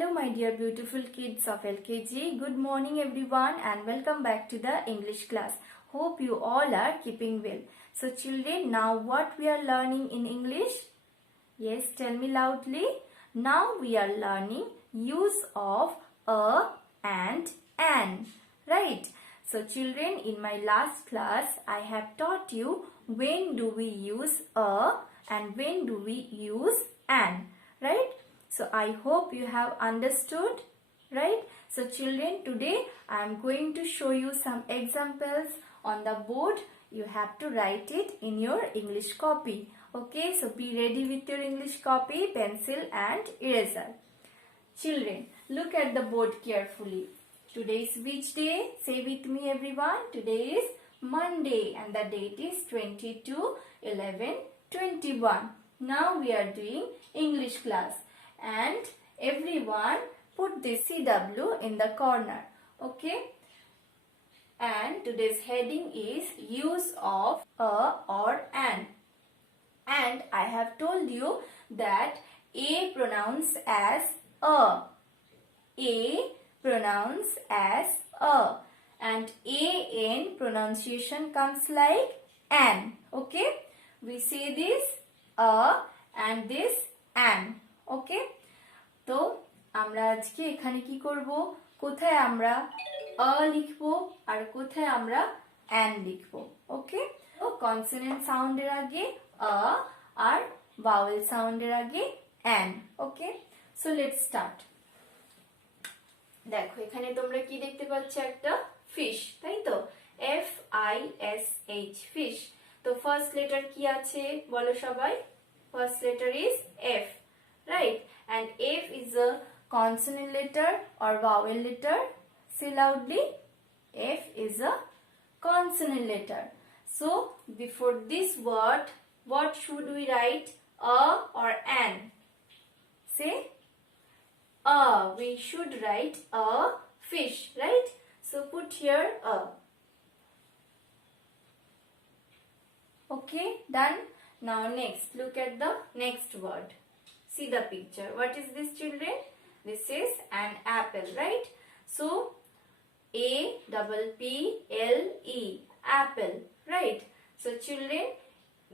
Hello my dear beautiful kids of LKG. Good morning everyone and welcome back to the English class. Hope you all are keeping well. So children, now what we are learning in English? Yes, tell me loudly. Now we are learning use of a and an. Right? So children, in my last class I have taught you when do we use a and when do we use an. Right? So I hope you have understood, right? So children, today I am going to show you some examples on the board. You have to write it in your English copy. Okay, so be ready with your English copy, pencil and eraser. Children, look at the board carefully. Today is which day? Say with me everyone. Today is Monday and the date is 22/11/21. Now we are doing English class. And everyone put this CW in the corner. Okay. And today's heading is use of a or an. And I have told you that a pronounced as a. A pronounced as a. And an pronunciation comes like an. Okay. We say this a and this an. ওকে, তো আমরা আজকে এখানে কি করব, কোথায় আমরা আ লিখব আর কোথায় আমরা অ্যান লিখব। ওকে, তো কনসোনেন্ট সাউন্ডের আগে আ আর ভাওয়েল সাউন্ডের আগে an. Okay, so let's start. দেখো এখানে তোমরা কি দেখতে পাচ্ছ, একটা ফিশ, তাই তো, FISH ফিশ। তো ফার্স্ট লেটার কি আছে বলো সবাই? First letter is F. Right, and F is a consonant letter or vowel letter. Say loudly, F is a consonant letter. So before this word, what should we write? A or an? Say a. We should write a fish, right? So put here a. Okay, done. Now next, look at the next word. See the picture. What is this, children? This is an apple, right? So APPLE, apple, right? So children,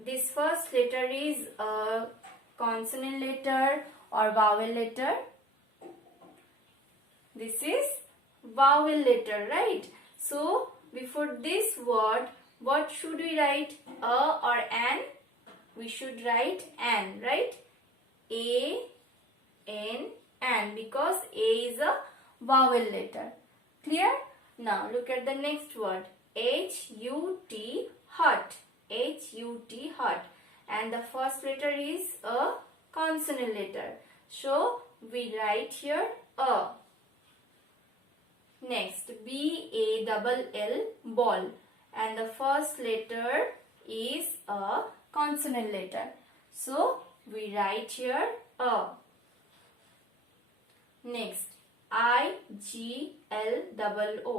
this first letter is a consonant letter or vowel letter. This is vowel letter, right? So before this word, what should we write? A or an? We should write an, right? an, because A is a vowel letter. Clear? Now look at the next word. HUT, hut. HUT, hut. And the first letter is a consonant letter. So we write here a. Next, BALL, ball. And the first letter is a consonant letter. So we write here a. Next, IGLOO,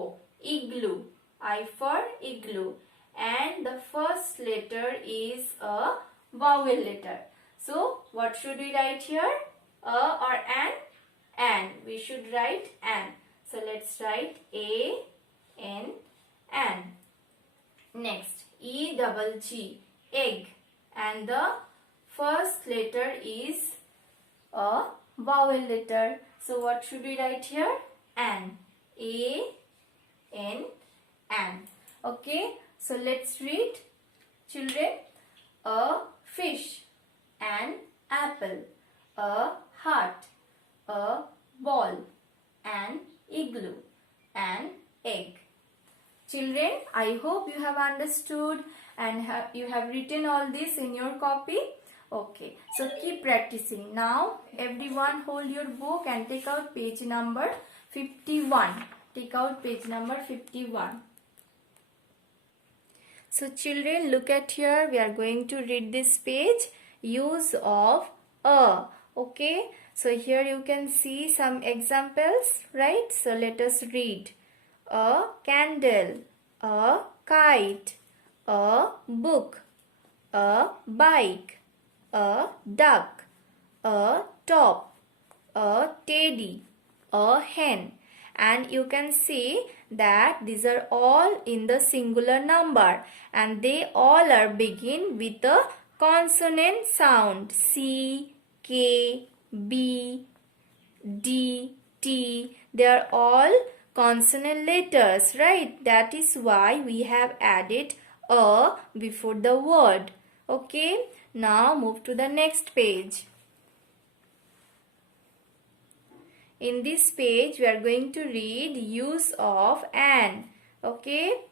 igloo. I for igloo. And the first letter is a vowel letter. So what should we write here? A or an? An. We should write an. So let's write an. Next, EGG, egg. And the first letter is a vowel letter. So what should we write here? An. An. Okay. So let's read, children. A fish, an apple, a heart, a ball, an igloo, an egg. Children, I hope you have understood and you have written all this in your copy. Okay, so keep practicing. Now everyone hold your book and take out page number 51. Take out page number 51. So children, look at here. We are going to read this page. Use of a. Okay, so here you can see some examples, right? So let us read. A candle, a kite, a book, a bike, a duck, a top, a teddy, a hen. And you can see that these are all in the singular number and they all are begin with a consonant sound. C, K, B, D, T. They are all consonant letters, right? That is why we have added a before the word. Okay, now move to the next page. In this page, we are going to read use of an. Okay,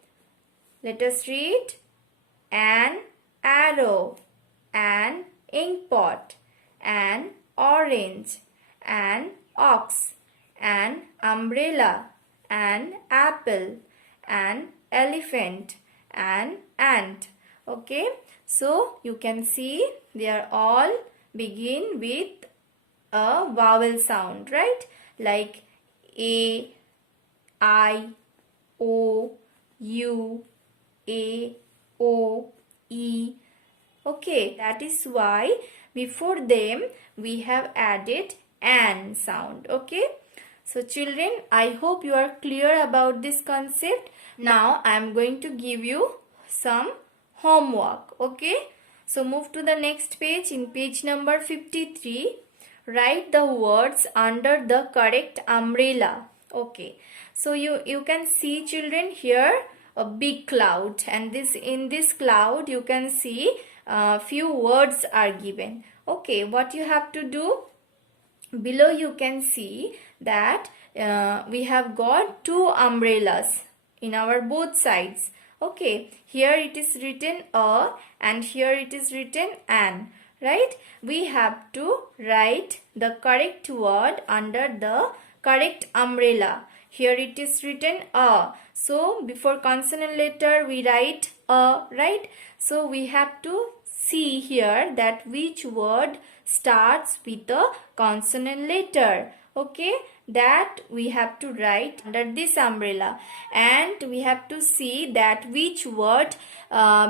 let us read an arrow, an ink pot, an orange, an ox, an umbrella, an apple, an elephant, an ant. Okay, so you can see they are all begin with a vowel sound, right? Like A, I, O, U, A, O, E. Okay, that is why before them we have added an sound. Okay, so children, I hope you are clear about this concept. Now I am going to give you some homework. Okay, so move to the next page. In page number 53, write the words under the correct umbrella. Okay, so you can see, children, here a big cloud, and in this cloud you can see few words are given. Okay, what you have to do, below you can see that we have got two umbrellas in our both sides. Okay, here it is written a and here it is written an, right? We have to write the correct word under the correct umbrella. Here it is written a, so before consonant letter we write a, right? So we have to see here that which word starts with a consonant letter. Okay, that we have to write under this umbrella, and we have to see that which word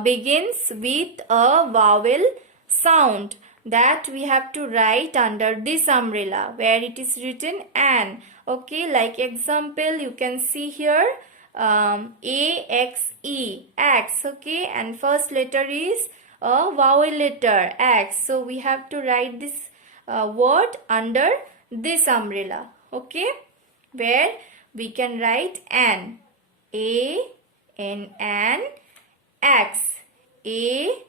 begins with a vowel sound, that we have to write under this umbrella where it is written an. Okay, like example you can see here A-X-E, axe. Okay, and first letter is a vowel letter X, so we have to write this word under this umbrella. Okay, where we can write an, an, X, A-X-E-X.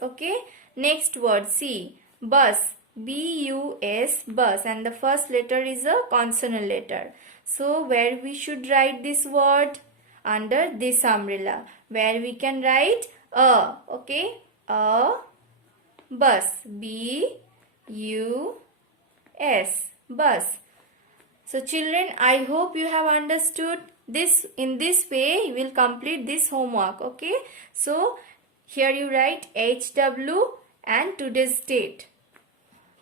Okay, next word C, bus, B-U-S, bus, and the first letter is a consonant letter. So where we should write this word? Under this umbrella, where we can write a. Okay, a bus, B-U-S, bus. So children, I hope you have understood this. In this way you will complete this homework. Okay, so here you write HW and today's date.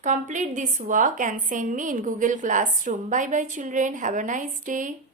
Complete this work and send me in Google Classroom. Bye bye children, have a nice day.